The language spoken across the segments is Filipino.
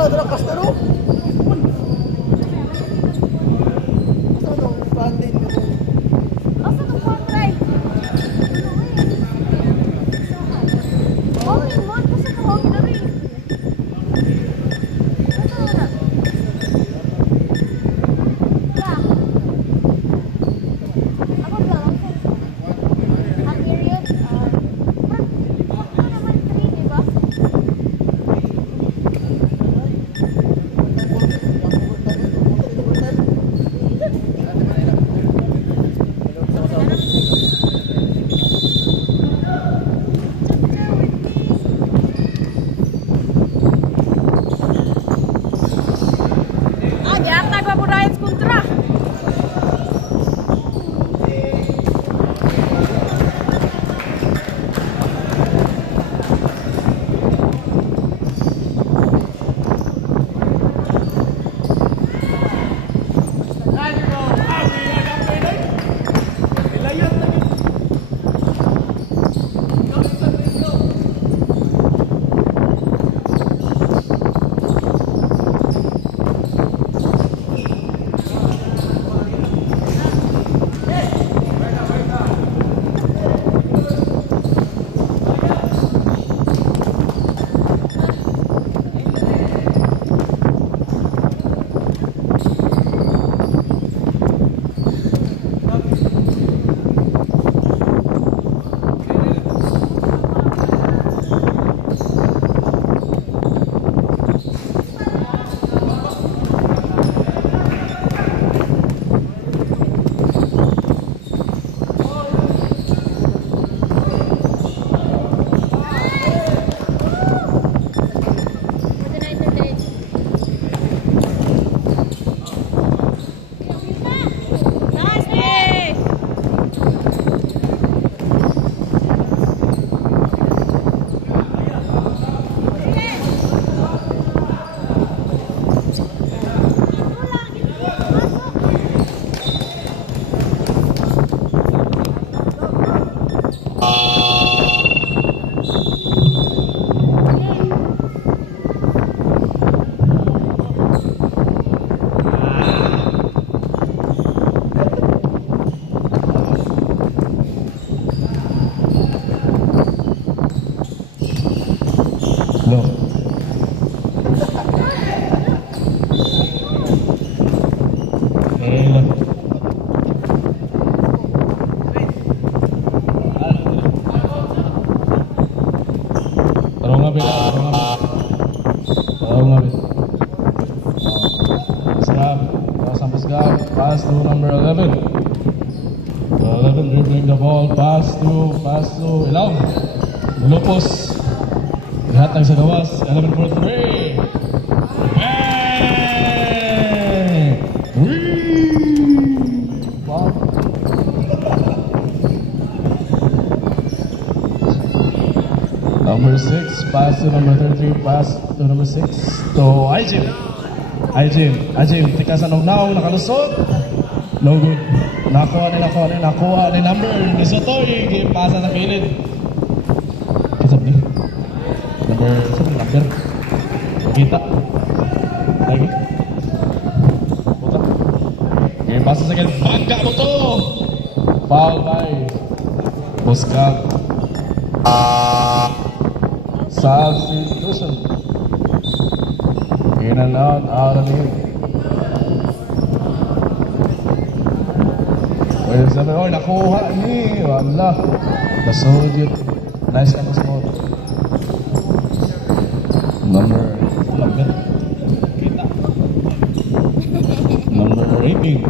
Adalah kastero. Asa dong banding ko. Asa ka pa, try? Homing mo, kasi ka homing na rin. Asa na? Yeah. Ako lang, ang period, naman 3, di ba? Gihatag pa po Ryan's kontra. No. Pass to number 11. 11 dribbling the ball. Pass to 11. Lupos. Ihatag sa gawas. 11 for 3. Bang! Wow. Number 6. Pass to number 33. Pass to number 6. To Aijin. Ajin, tikasan of now, nakalusot. No good. Nakuha ni number. Nisotoy, pasa sa kilid. Kasap ni. Number. Kita. Lagi. Puta. Okay, pasa sa kilid. Bangga mo to. Foul by Buscag. Substitution. In and out and in. Well, sabi, oh, nakuha ni. Wala. Nasold yun. Nice na spot. Number 18.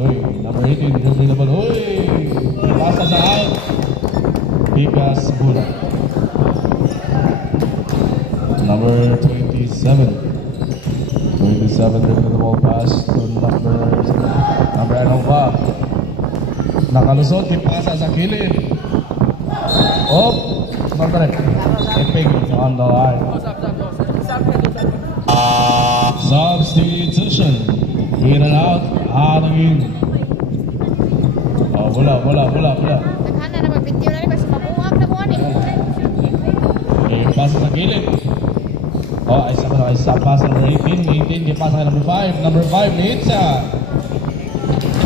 Uy, number 18. Dribbling the ball. Uy! Pasa sa out. Bigas Bula. Number 27. 27 dribbling the ball pass to number ano ba? Nakalusot, ipasa sa kilid. Oh, number 3. Iping on the line. Substitution. In and out, out and in. Oh, bola. Naghana na mag-video na rin, basta mabuhag na mo ni. Pasa sa kilid. Oh, ay sa sa pass number 18. 18 kay pass kay number 5. Number 5 ni Itza.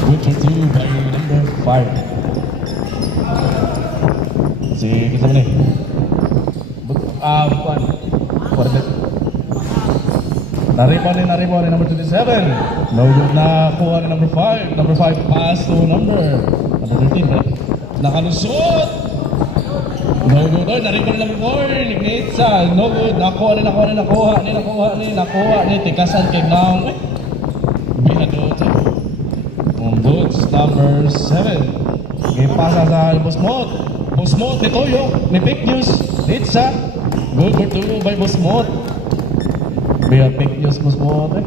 Good for 2 by number 5. Si kita mana? Bukan. Coordinate. Naribon ni number 27. No good na kuha ni number 5. Number 5 pass to number 13. Right? Nakalusot. No good. Oy, naribon ni number 4. Nignitsa. No good. Nakuha ni. Tikasan kay Naong. Bihadot. Boots number 7. Gipasa sa Busmot. Busmot ni Toyo. Ni Big News. Nitsa. Good for 2 by Busmot. Via Big News Busmot.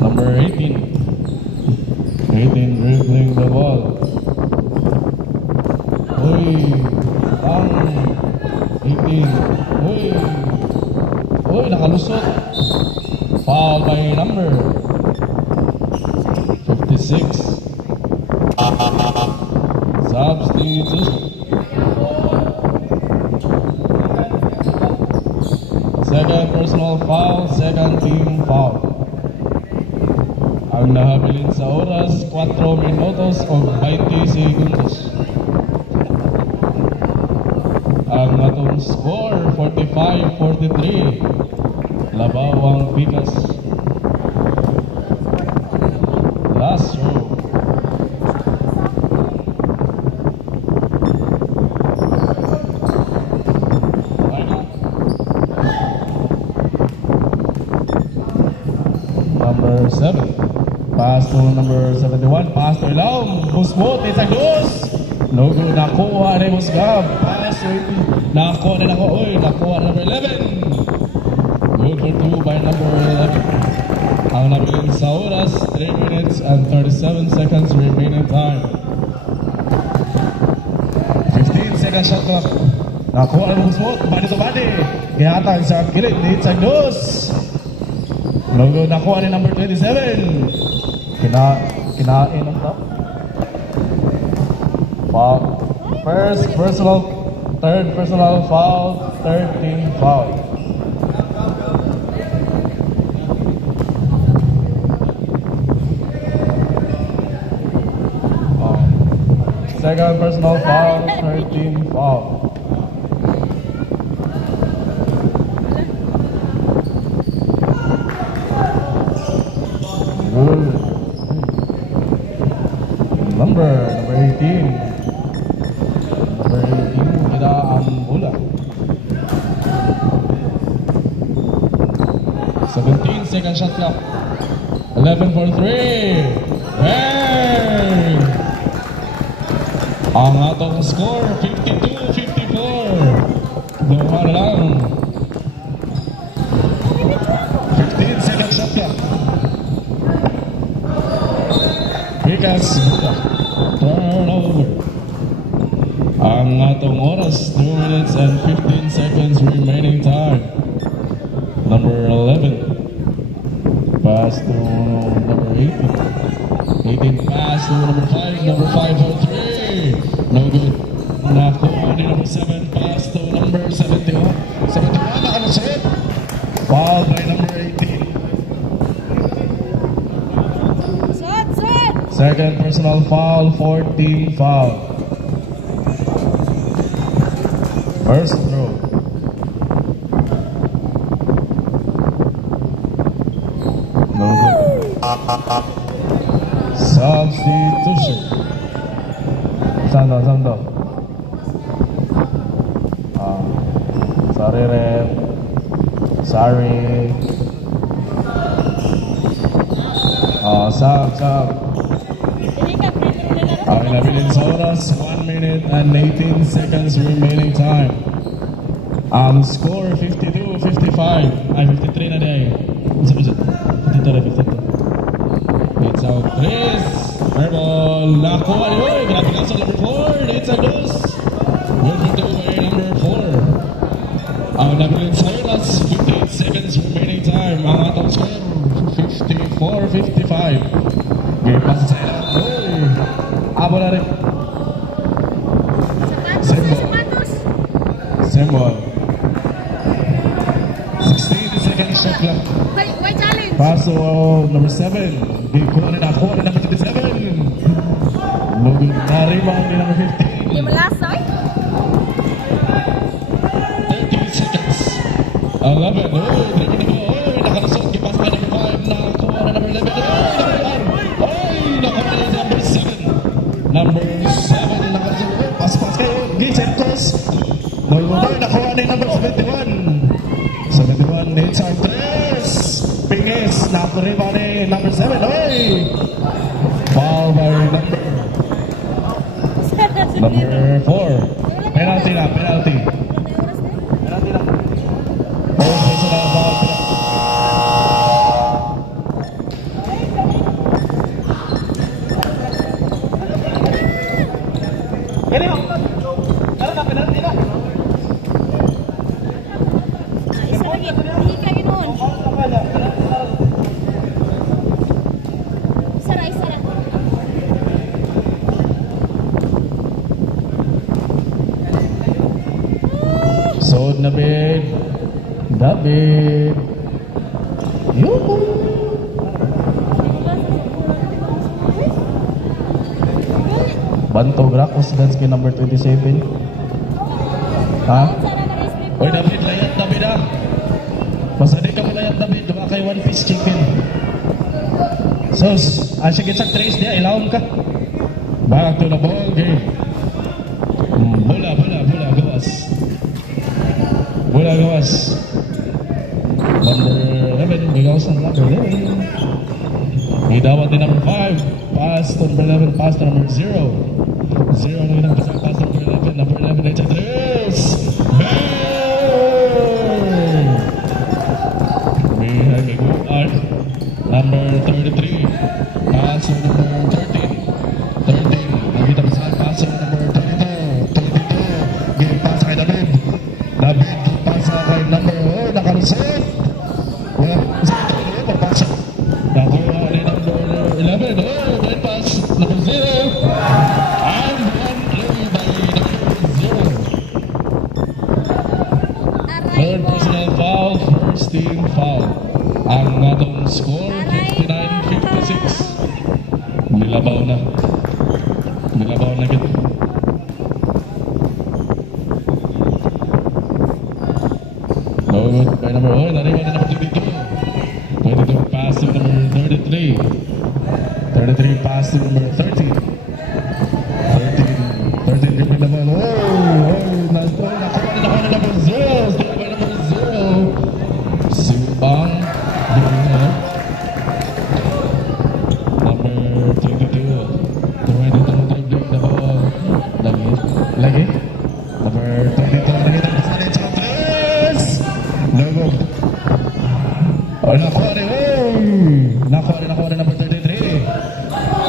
Number 18. 18 dribbling the ball. Uy. Ang 18. Uy, nakalusot. Foul by number 56. Substitution. Second personal foul, second team foul. Ang nahabilin sa oras, 4 minutos o 20 segundos. Ang atong score, 45-43. Labaw ang Pikas. Last row. Number 7. Pass to number 71. Pass to Ilong. Busmot. It's a goose. No good. Nakuha ni Musgab. Pass to 18. Nakuha ni nakuha number 11. Good for 2 by number 11. Ang nabilin sa oras, 3 minutes and 37 seconds remaining time. 15 second shot clock. Nakuha ni Busmot. Body to body. Ihatag sa gilid. It's a goose. Logo nakuha ni number 27. Kinain ang top. Foul. Third personal foul, third team foul. Second personal foul, third team foul. Good. Number 18. Number 18, kita ang bola. 17 second shot clock. 11 for 3. Bang! Ang atong score, 52-54. Dua na lang. 15 second shot clock. Pikas turnover. Ang atong oras, 2 minutes and 15 seconds remaining time. Number 11. Pass to number 18. 18 pass to number 5. Number 5 for 3. No good. Nakuha ni number 7. Pass to number 71. 71 nakalusot. Foul by number 18. Second personal foul, 14 foul. First throw. No good. Substitution. Sando. Sorry, ref. Sorry. Sub. Ang nabilin sa oras, 1 minute and 18 seconds remaining time. Ang score, 52-55. Ay, 53 na day. 52 na, 52. It's out, Chris. Airball. Nakuha ni Uy. Grabe ka sa number 4. It's a goose. Good for 2 by number 4. Ang nabilin sa oras, 58 seconds remaining time. Ang atong score, 54-55. Game pass sa ilang. Abo na rin. Symbol. 16 second shot clock. Why challenge? Paso number 7. Kuha na number 27. Lugod na rebound ni number 15. Di malasa eh. 30 seconds. 11. Oh, dribble na mo. Oh, nakalusot. Kipas ka number 5. Nakakuha na number 11. Oh, nakakuha na number 7. Number 7. Nakalusot. Pas kayo. Gate cross. Lugod nakuha na number 71. 71. Nates ang 3. Pingis. Nakuriba ni number 7. Oy! Foul by number 4. Penalty na, penalty. Penalty na. Oh, personal foul. Isa lagi. Hindi ka ginoon. Isara. Sod na bid. David. Yuhu. Bantog Rakos, that's kay number 27. Ha? Oy, David, layat David ah. Basta di ka mo layat David, duha kay one piece chicken. Sos, sige sa trace dia, ilawom ka. Back to the ball game. Bola, gawas. Bola, gawas. Number 11, gawas ang number 11. Idawat din number 5. Pass to number 11, pass to number 0. 0 na pass to number 11. Number 11, na tres. Bang! Number 33. Pass to number 13. 13. Nakita pa sa pass to number 32. 32. Game pass kay David. David, pass kay number 1. Nakalusot. Well, pass. Nakuha ni number 11. Oh, great pass. Number 0. And one play by number 0. Third personal foul, first team foul. Ang atong score, 59-56. Nilabaw na. Nilabaw na gito. Good by number 1. Nariwan na number 22. 22 pass to number 33. 33 pass to number 13. 13 dribble naman. Nakuha na number 0. Still by number 0. Subang. Number 22. Ready to dribbling the ball. Lagi. Number 22. Lagi na sa rin sa tres. Logo. Nakuha rin. Nakuha rin number 33.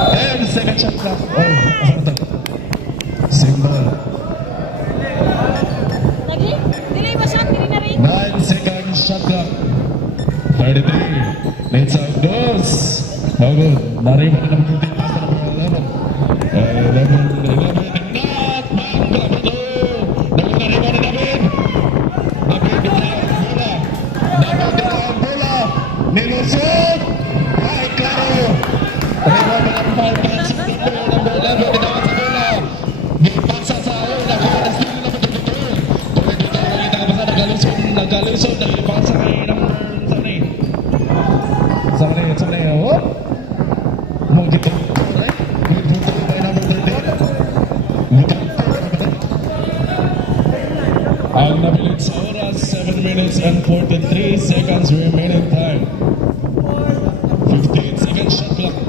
And second shot clock. Asal ito? Symbol. Lagi? Dili ba siya? Dili na rin? 9 second shot clock. 33. Let's outdoors. No good. Nariman na number 13. Pass to number 11. 11. Not. Bangga. Dapat nariman na David. David bola. David bola. Nilusot. Ay, klaro. Nariman na number 5. Pass to number 11. Dinawat sa bola. Gipasa sa nakuha na steal number 22. Tuloy dito. Nakita ka pa sa nagalusot. Nagipasa kay number Sanay. Oh. Magito. Right? Magito by number 13. Ang nabilit sa oras, 7 minutes and 43 seconds remaining time. 15 second shot clock.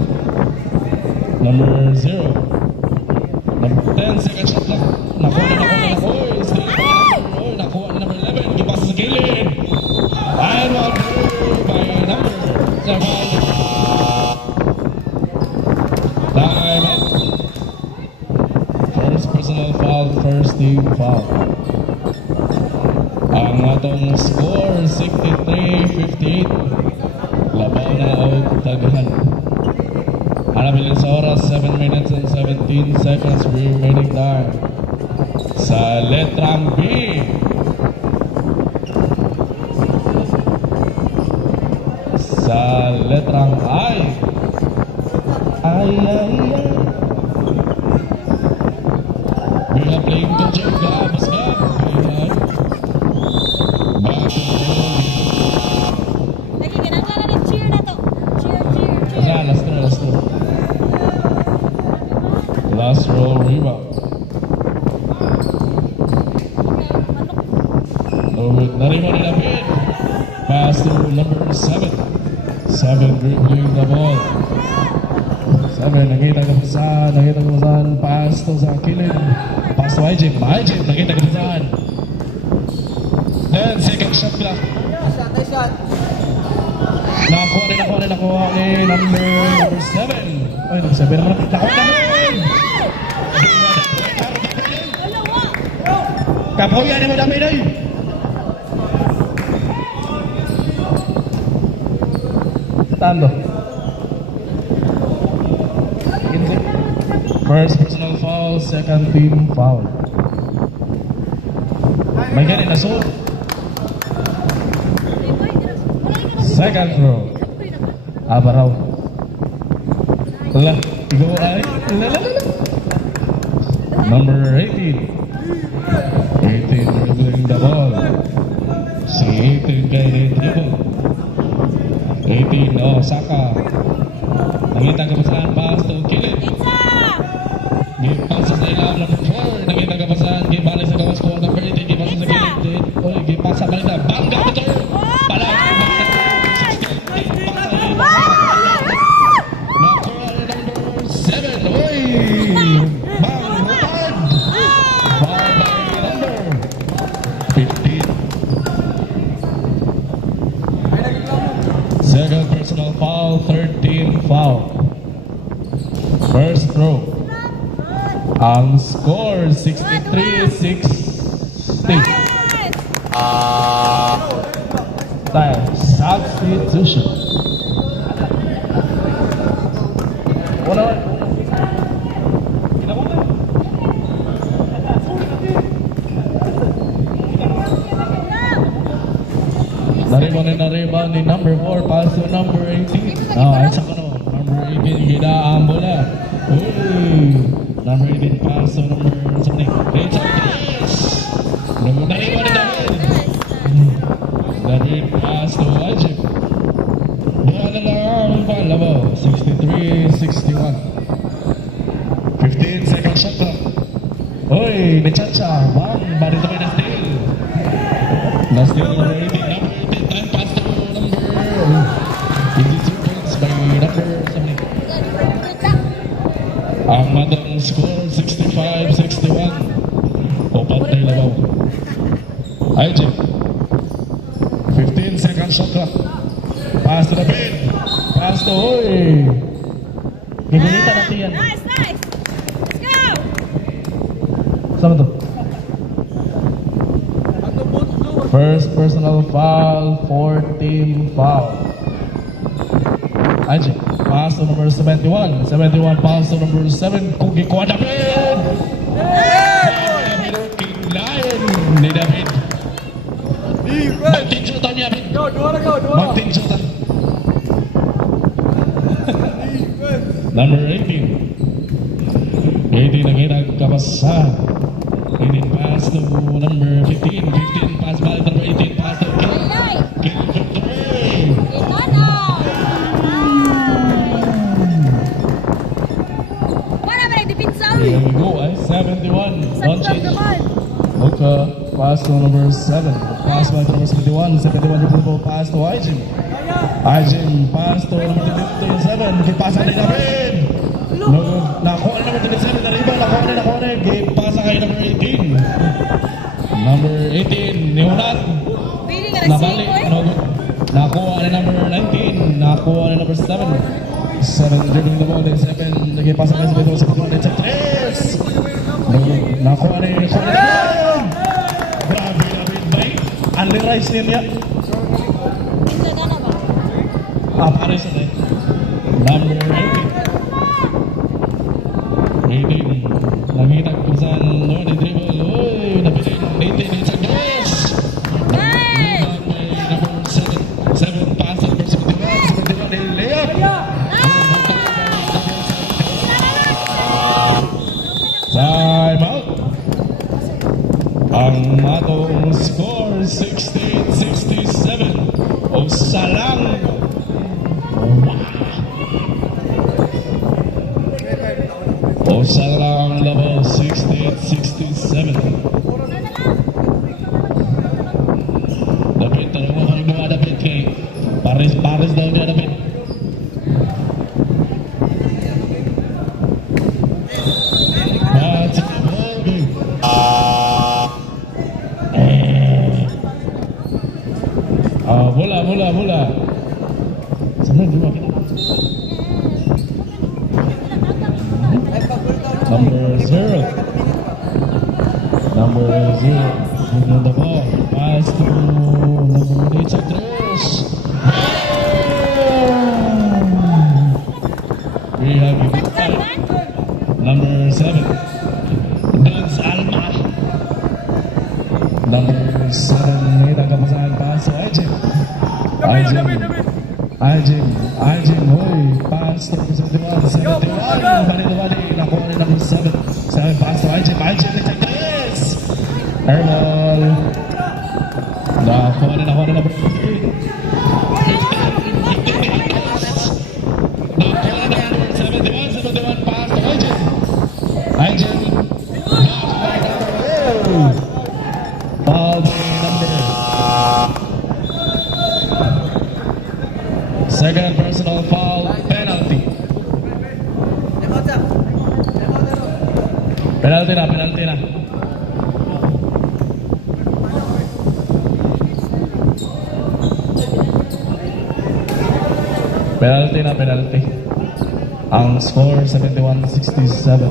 Number 0. Number 10 second shot clock. Nakuha na. Oy, still by number. Oy, nakuha na number 11. Gipasa sa gilid. And one by number 7. Time up. First personal foul, first team foul. Ang atong score, 63-58. Labaw na o tagahan. Hanapin sa oras, 7 minutes and 17 seconds remaining time. Sa letrang B. rebound. With Nariman in the pin. Pass to number 7. 7 dribbling the ball. 7, nakita ka pasahan. Pass to sa kilid. Pass to Ijim, nakita ka pasahan. Then, second shot nila. Nice shot. Nakuha ni number 7. Ay, number 7 naman. Nakuha na rin! Kapuyan mo dami na yun! Tando. First personal foul, second team foul. May ganit na so. Second throw. Abaraw. Wala. Go ay. Number 18. 18 dribbling the ball. Si 18 kay dribble. 18, oh, Saka. Nakita ka pasahan, pass to Kilid. Give passes na ilaw, number 4. Nakita ka pasahan, give balik sa gawas ko, number 18, give passes sa Kilid. Oy, give pass sa balita. Bangga ito! Pala! Nakuha ni number 7. Oy! Bang! Rupad! Bang by number 15. Second personal foul, 13 foul. First throw. Ang score, 63-60. Time, substitution. Wala. Nariba ni number 4, pass to number 18. Ay sa kono. Number 18, gidaan bola. Number 18, pass to number 7. It's a pass. Nariba ni David. David pass to Ajib. Bola na lang ang palabo. 63-61. 15 second shot clock. Oy, Nechacha. Bang, barito may na-steal. Na-steal number 18. Number 18, time pass to number 82 points by number 7. Ang madang score, 65-61. Opat na ilabaw. Ajib. 15 second shot clock. Pass to the pin. Pass to Hoy. Gagalitan natin yan. Nice. Let's go. Sama to? First personal foul, 4-team foul. Ajib. Pass to number 71. 71 pass to number 7. Kugi ko David. Lion ni David. Magtinsutan niya, David. Magtinsutan. Number 18. 18 nakita kabasahan. 18 pass to number 15. 15 pass balik number 18. Pass to King Victory. Here we go, 71. Don't change. Oka, pass to number 7. Pass by number 71. 71 dribble pass to Ijim. Ijim, pass to number 27. Give pass kay David. Nakuha na number 27. Nariba, nakuha na. Give pass kay number 18. Number 18, Neonat. Nabalik. Nakuha na number 19. Nakuha na number 7. 7 dribbling the ball. Then 7, naging pass kay 7. 7 it's a 3. Nakuha na yung grabe David Bay. Under-rise niya. Pares na eh. Number 18. Nakita ko saan no, ni dribble. Uy, napitin. 18, it's a cross. Number 7 pass, number 71, layup. Time out. Ang matong score, 16-67. O salang. O salang round level 68-67. Dapat tanong mo kung mga dapat kay Paris daw niya dapat. That's a bogey. Mula. Sana dua kita. Number 0. Moving the ball. Pass to number 83. We have number 7. Dance Alma. Number 7 may nagkapasahan pa sa Arjun, hoy, pass to 71, bali, nakuha ni number 7, pass to Arjun, nagtagayas! Airball, nakuha ni number 8, nakuha ni number 71, pass to Arjun, foul by number. Second personal foul, penalty. Penalty na. Penalty. Ang score 71-67.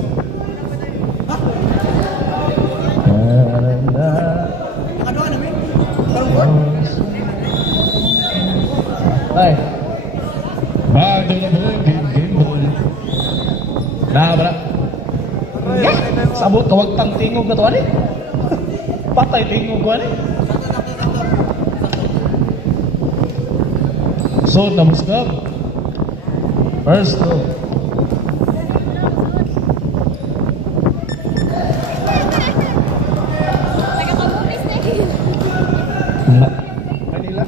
Ay. Bago na mo, game ball. Bra. Sabot, kawag tang tingog na to, ali? Patay tingog ko, ali? So, namuskab. First throw. Manila.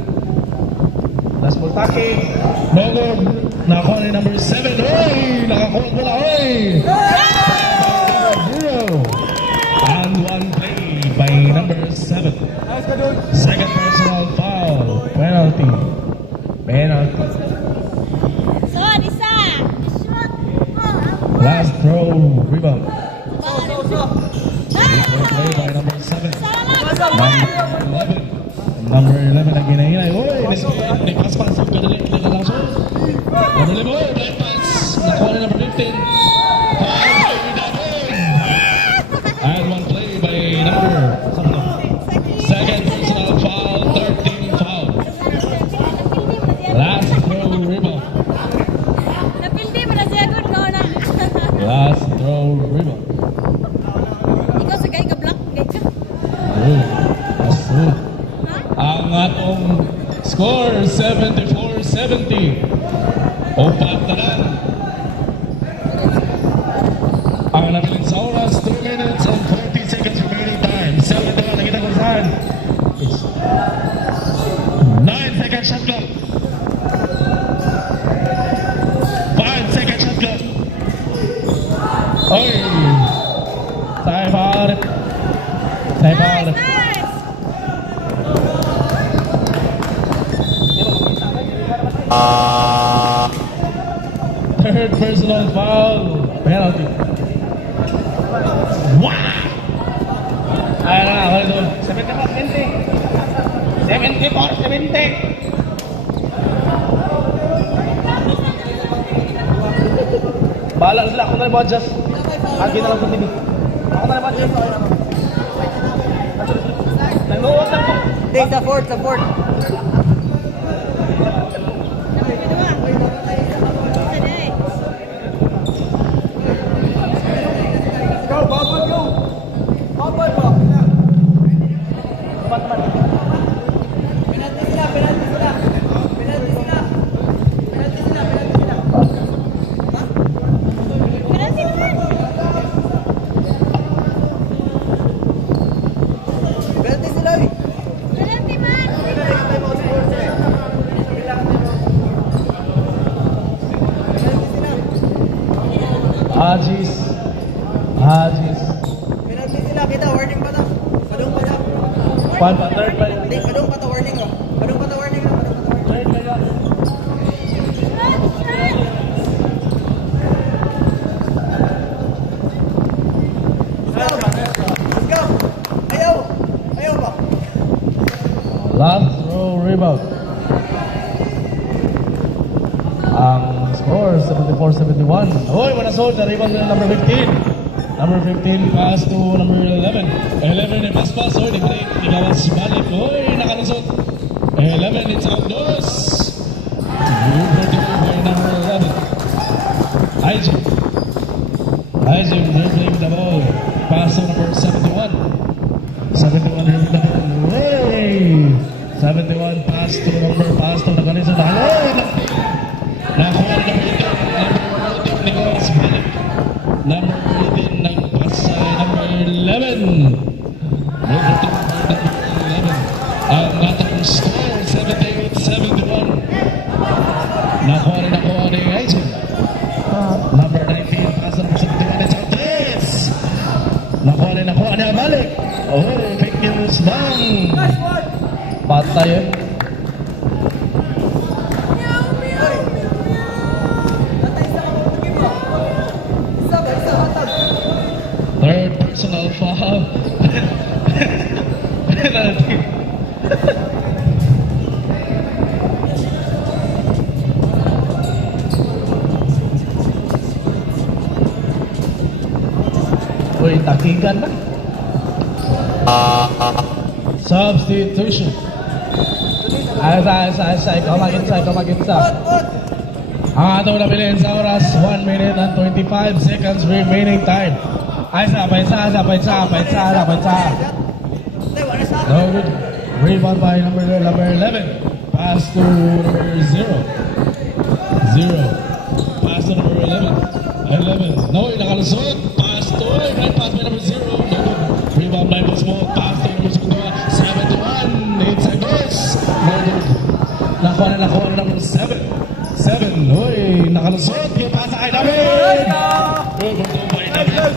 Last ball taking. Bogog. Nakakuha ni number 7. Oy! Nakakuha mo na, oy! 0. And one play by number 7. Second personal foul. Penalty. Last throw. Rebound. Play by number 7. Number 11 ang ginahinay. Uy! May pass-pass. Kadali lang siya. Kadali mo. Blind pass. Nakuha ni number 15. And one play by number. Second personal foul. 13 foul. Last throw. Rebound. Last throw. Rebound. Ikaw sa gay ka block, gay ka. Ang atong score 74-70. Upat na lang. Ang nabiling sa oras 2 minutes and 40 seconds remaining time. 7 na lang nakita ko saan. 9 second shot clock. 5 second shot clock. Oy! Time out. Third personal foul. Penalty. Wow! Ayan na, wala doon. 70. Bahala sila, ako na lang adjust. Agi na lang sa TV. Ako na lang adjust. Nag-uot lang po. Support. Penalty man! One pa, third pa yun. Hindi, padung pa to warning ko. Padung pa to warning ko. Padung pa to warning. Third pa yun. Let's go! Ayaw! Ayaw ba? Last throw rebound. Ang score, 74-71. Hoy, manasod na rebound na number 15. Number 15 pass to number 11. 11 yung pass. Hoy, nag-break. Ikawan si Balik. Hoy, nakalusot. 11, it's outdoors. By number 11. Isaac. Isaac dribbling the ball. Pass to number 71. 71 dribbling the ball. Hey! 71 pass to Naganisa. Hey! Nakuha na number 18. Nicholas Balik. Number 18 nagpass sa number 11. Number 11. Ang atang score, 78-71. Nakuha ni Isaac. Number 19, pass sa number 71. It's out this. Nakuha ni Balik. Oh, fake news bang. Nice one! Patay yun. Third personal foul. Penalty. Uy, takigan na. Substitution. Ayos. Ikaw mag-isa. Ang atong nabilin sa oras, 1 minute and 25 seconds remaining time. Paisa. No good. Rebound by number 11. Pass to number 0. Pass to number 11. 11. No, nakalusot. Pass to, right pass by number 0. No good. Rebound by Bosmo. Pass to number 71. Inside this. No good. Nakuha na number 7. 7. Uy, nakalusot. Yung pasa kay David. Overdo by David.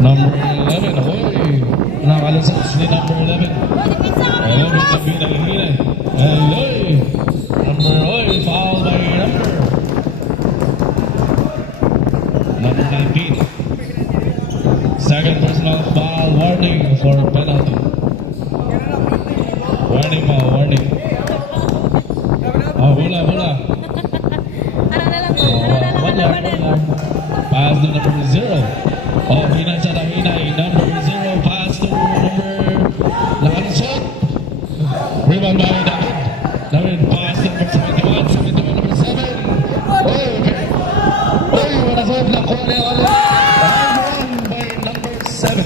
Number 11. Uy, nakalusot si number 11. Ayun, may hinay. Uy, foul by number 19. Second personal foul, warning for penalty. Warning. Bola. Ano na lang. One yard. Pass to number 0. Hinay siya na hinay. Number 0, pass to number... Nakalusot. Rebound by David, pass to number 71, number 7. Wala sa nakuha niya ulit. Rebound by number 7.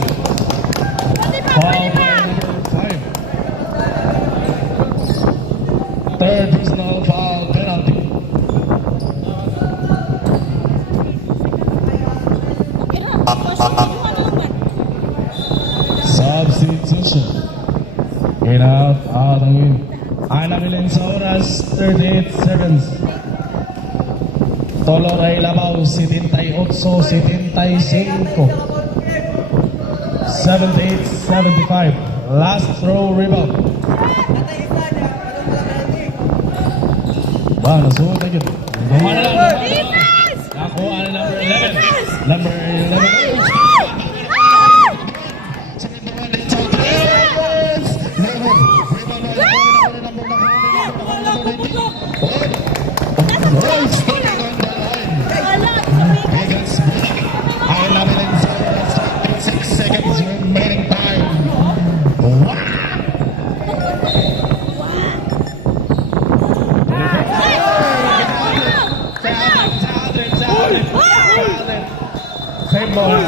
Foul by number 5. Third personal foul penalty. Substitution. In out ang win. Ay nabilin sa oras, 38 seconds. Tolor ay labaw, 78, 75. 78-75. Last throw rebound. Wow, nasuot na yun. Gumana lang. Nakuha na number 11. Number 11.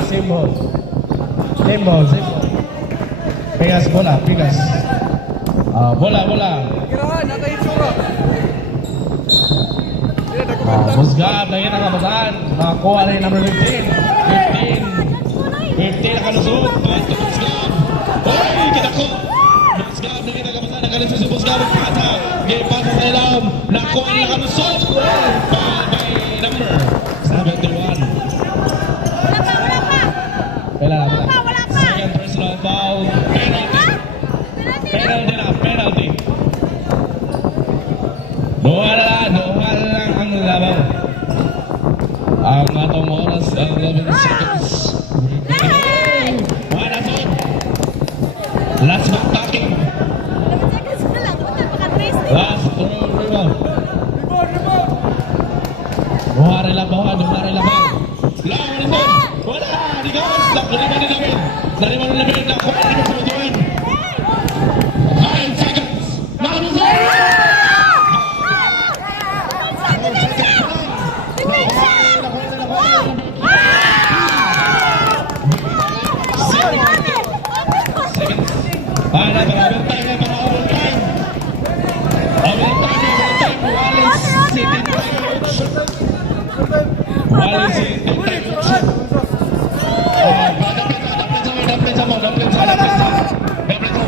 Same ball. Pigas bola. Bola. Kirahan, nata yung sura. Musgab, lagi na kabataan. Nakakuha rin number 15. 15 nakalusot. Musgab. Hoy, kita ko. Musgab, lagi na kabataan. Nakalusot si Musgab. Pasa sa ilam. Nakakuha rin nakalusot. By number 71. Wala pa. Second personal foul. 11 seconds. Hey! One at all. Last back backing. 11 seconds na lang. Buta, baka trace na. Last throw, rebound. Buhari lang. Lang, rebound. Wala! Rigawas! Nariman ni David. Nakuha ni David. 5 seconds. Para overtime. Wallace sitting tight. Dapat mo.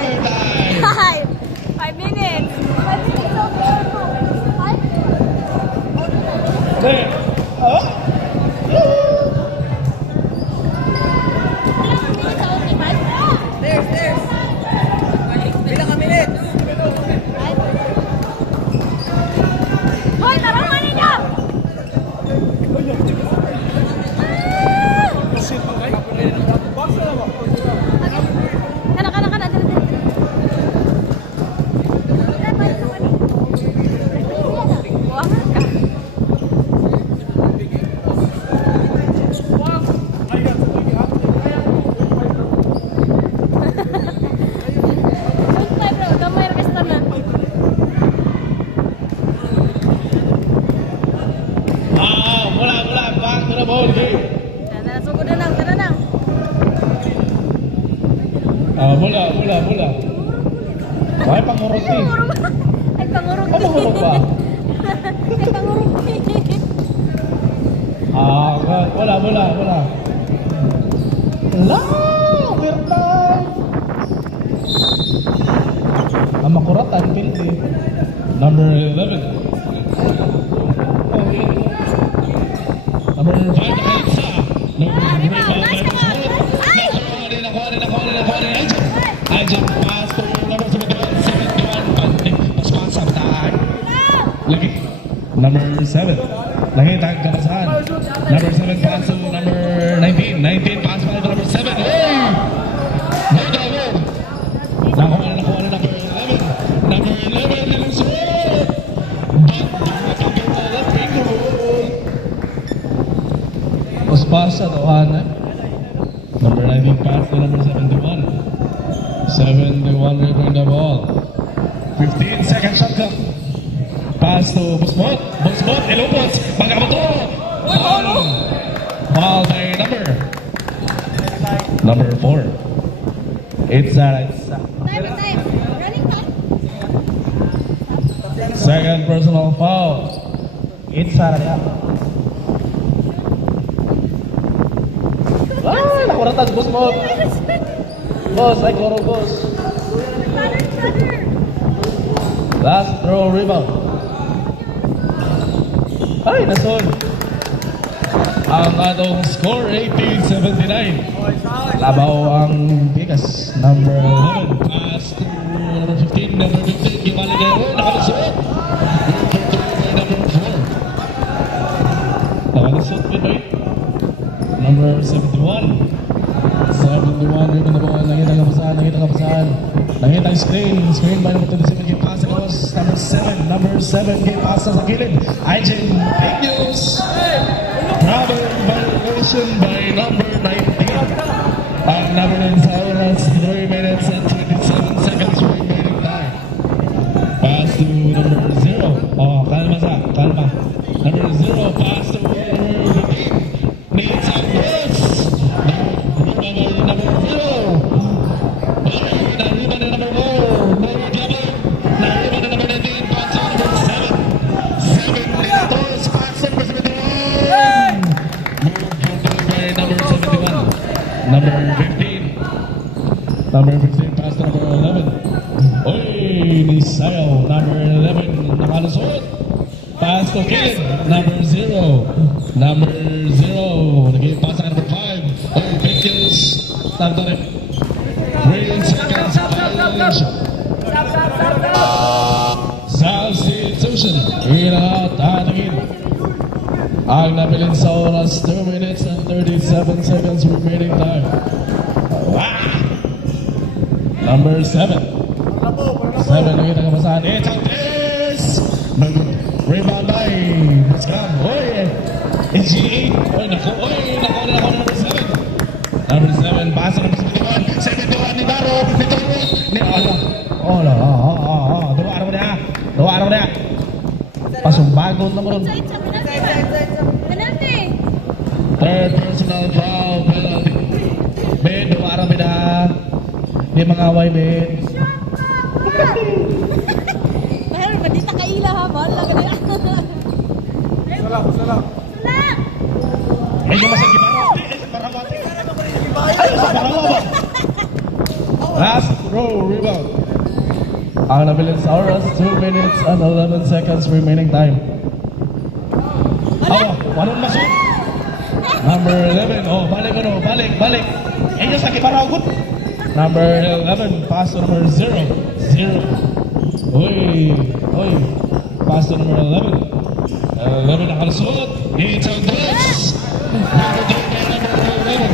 Overtime. 5 minutes. 5 minutes over. 5 Hey. Stairs. Bilang ka minutes. Hoy, taraman ninyo! Kana. Buwangan ka. Sumpay bro, gamay ra kasi tanan. Mula. Back to the ball game. Sugod na lang, tara na. Mula. Ay, pangurot eh. Ay, pangurog. Pangurot ba? Ay, pangurog. Wala. Weird time. Ang makuratan, pildi. Number 11. Number 5, Kaitsa. Agent pass to number 71. Response of time. Lagi. Number 7. Lagi tag kapasahan. Number 7 pass to number 19. 19 pass pa to number 7. Hey! Good over. Nakuha na number 11. Number 11 in his way. Pasa Dohana. Number 19 pass to number 71. 71 return the ball. 15 second shot clock. Pass to Busmot. Elopos. Pagkabato. Foul by number 4. It's Time. Running time. second personal foul. It's nakuratan Busmot. Boss, ay koro boss. Last throw rebound. Ay, nason. Ang atong score 18-79. Labaw ang Bigas. Number 11. Pass to number 15. Number 15. Gimali kayo. Nakalusot. Number 4. Nakalusot din ba? Number 71. 71 rin na ball. Nakita kapasahan. Nakita ang screen by number 27. Game pass across. Number 7. Game pass sa gilid. Ajin. Big news. Problem violation by number 19. Ang number 9 sa oras. 3 minutes and 27 seconds remaining time. Pass to number 0. Kalma. Number 0. Pass to number 15. Needs a blitz. Number 0. Nariba na number 4. Nariba na number 19. Pass to number 7. 7 minutes. Pass to number 71. Number 71. Number 15. Number 15 pass to number 11. Oy, Misael. Number 11. Nakalusot. Pass to Kilin. Number 0. Nag-pass na number 5. Oh, big kills. Stop on it. 3 seconds. Violation. Substitution. In and out. And in. Ang nabilin sa oras, 2 minutes and 37 seconds remaining time. Wow! Number 7. 7 na kita kapasahan. It's out this! Rebound by Pascal. Oy! It's G8. Oy, naku. Number 7. Number 7. Pasa ng 71. 71 ni Daro. Ni Toro. Ni Ala. Ola. Dua araw na. Pasong bago na mo ron. Penalty. Third personal foul penalty. Ben, dua araw na. Di mangaway, Ben. Mahal ba di takaila ha? Mahal lang ganyan. Salam. Ay, masang gimana? Ay, sa Parawa. Last row rebound. Ang nabilin sa oras, 2 minutes and 11 seconds remaining time. Awa, walang masuk. Number 11. Oh, balik. Ayun sa kiparagot. Number 11, pass to number 0. Uy. Pass to number 11. 11 nakalusot. It's a this. Number 11.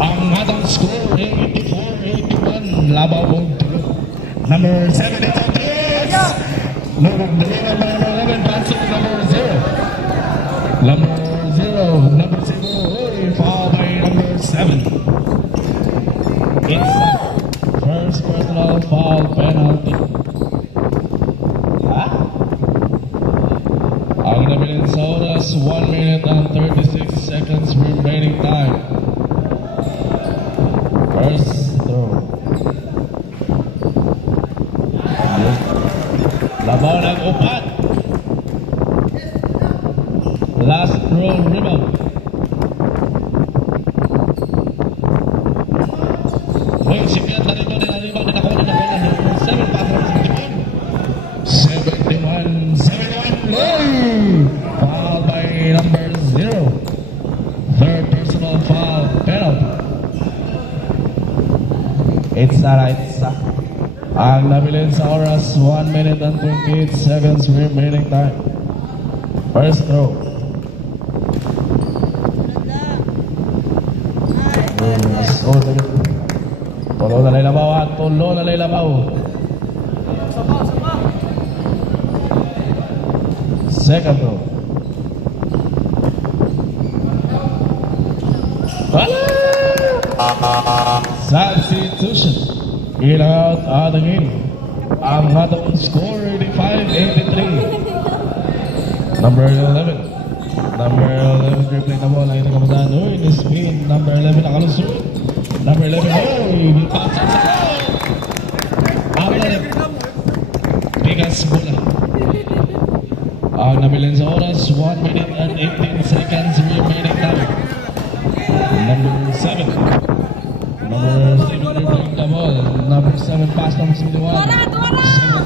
Ang atang score, 84-81. Labaw mong tulo. Number 7, it's a this. Number 11, pass to number 0. Number 0. Uy, foul by number 7. It's first personal foul penalty. Ha? Ang nabilin sa oras, 1 minute and 36 seconds remaining time. First throw. Labaw ng upat. Last throw rebound. Uy, sikat na rebound din ako na 7 pass from 71. 71. Uy! Foul by number 0. Third personal foul penalty. It's ang nabilin sa oras, 1 minute and 28 seconds remaining time. First throw. Tulo na lay labaw. Second throw. Substitution. In out the game. Ang atong score 85-83. Number 11. Number 11 dribbling na bola. Ito kamutan. Uy, ni spin. Number 11 nakalusot. Number 11. Uy, pasan sa goal. Ang nalit. Bigas bola. Ang nabilin sa oras. 1 minute and 18 seconds remaining time. Number 7. Number 7 dribbling the ball. Number 7 pass from 71.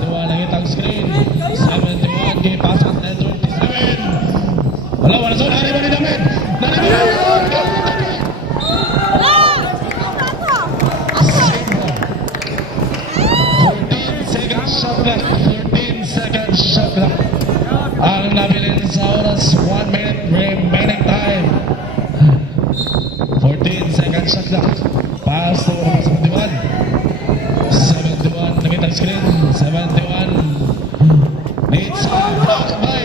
71 ang itang screen. 71 game pass from 27. Wala sa nari ba ni David? Nari ba ni David? 14 seconds shot clock. Ang nabilin sa oras, 1 minute remaining time. 14 seconds shot clock. Pass to 71. 71 nakita screen. 71. Needs a block by.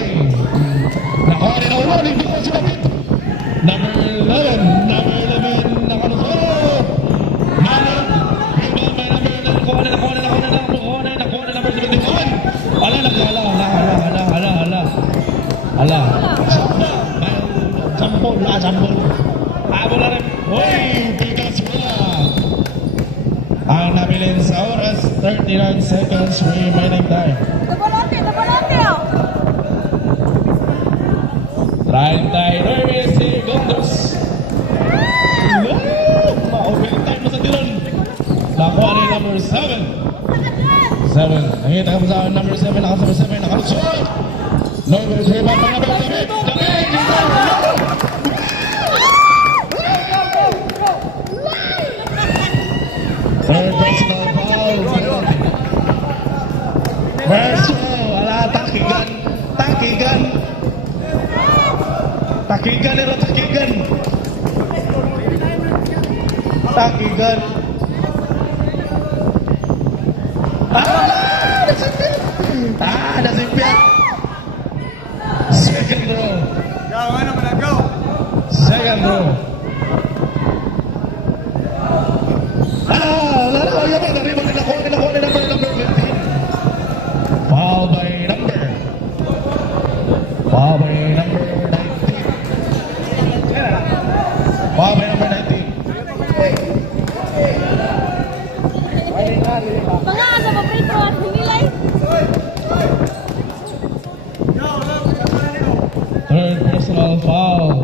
Nakuha rin ang ulo. Hindi ko si David. Number 11. Number 11. Nakalusot. Rebound by number 11. Nakuha na number 71. Ala. Jambol. Abo na rin. Uy, bigas bola. Ang nabilin sa oras, 39 seconds remaining time. Double 39 segundos. Ma-overtime mo sa tilon. Nakuha ni number 7. 7. Nakita ka mo sa number 7. Number 7. Nakalusot. Number 3. David. Verso, ala, takigan. Takigan. Takigan nila, takigan. Takigan. Nasipit. Nasipit. Second row. Second row. Number 15. Foul by number 19. Foul by number 19. Mga asa pa prito at hinilay. Third personal foul.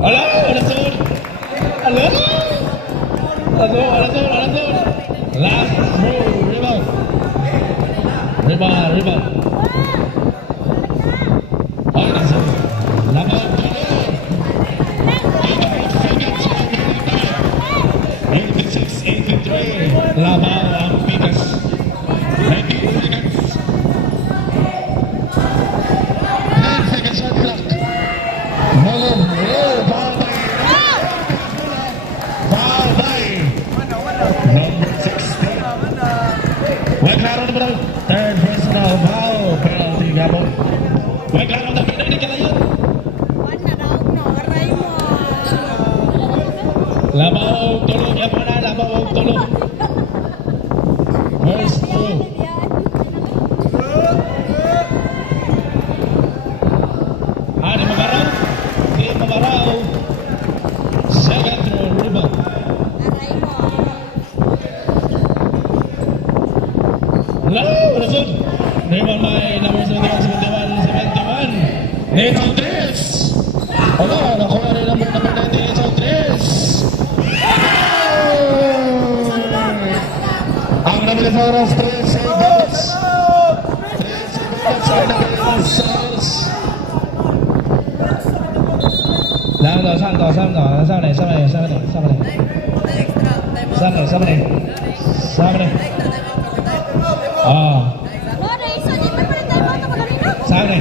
Ala, alasod. Ala. Alasod. Last throw, rebound. Rebound. Alasod. Laban. 86-83. Laban ang Pikas. 19 seconds. 10 seconds shot clock. Foul by number 16. Naglaro na ba ng third personal foul? Penalty gabon. Naglaro na ba ng kalayon? Wala daw no, aray mo. Labaw tulog. Yan po na, labaw tulog. First two. Di mamaraw. Second throw, rebound. Aray mo. Hello, Rasul. Rebound by number 71. Neto Tres. Hello, nakuha rin number 19, Neto Tres. Ang nabili sa oras, 3 seconds. 3 seconds ang nabili ng Souls. Sama. Ah, Lore, isa di pa pala tayo mga magalino. sama.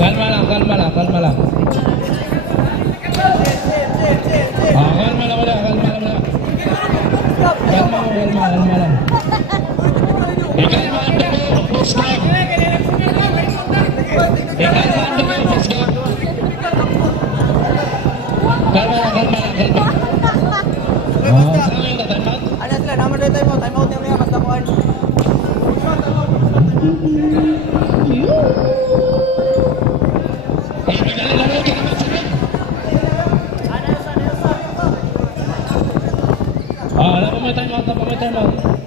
Kalma lang. Kalma lang. Ikalma ang dako, post club. Kalma lang. Saan yung tataymat? Ano sila? Naman rin tayo mo. Time out niya basta mo. Napamay mo.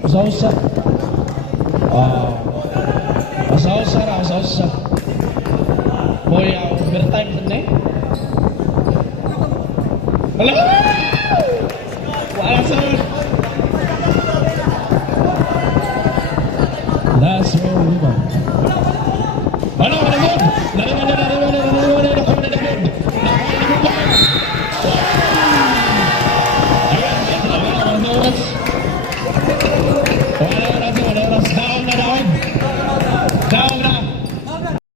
Usa-usa. Usa-usa. Boy, overtime din eh. Hello? Wala sa last row rebound. Ano? Wala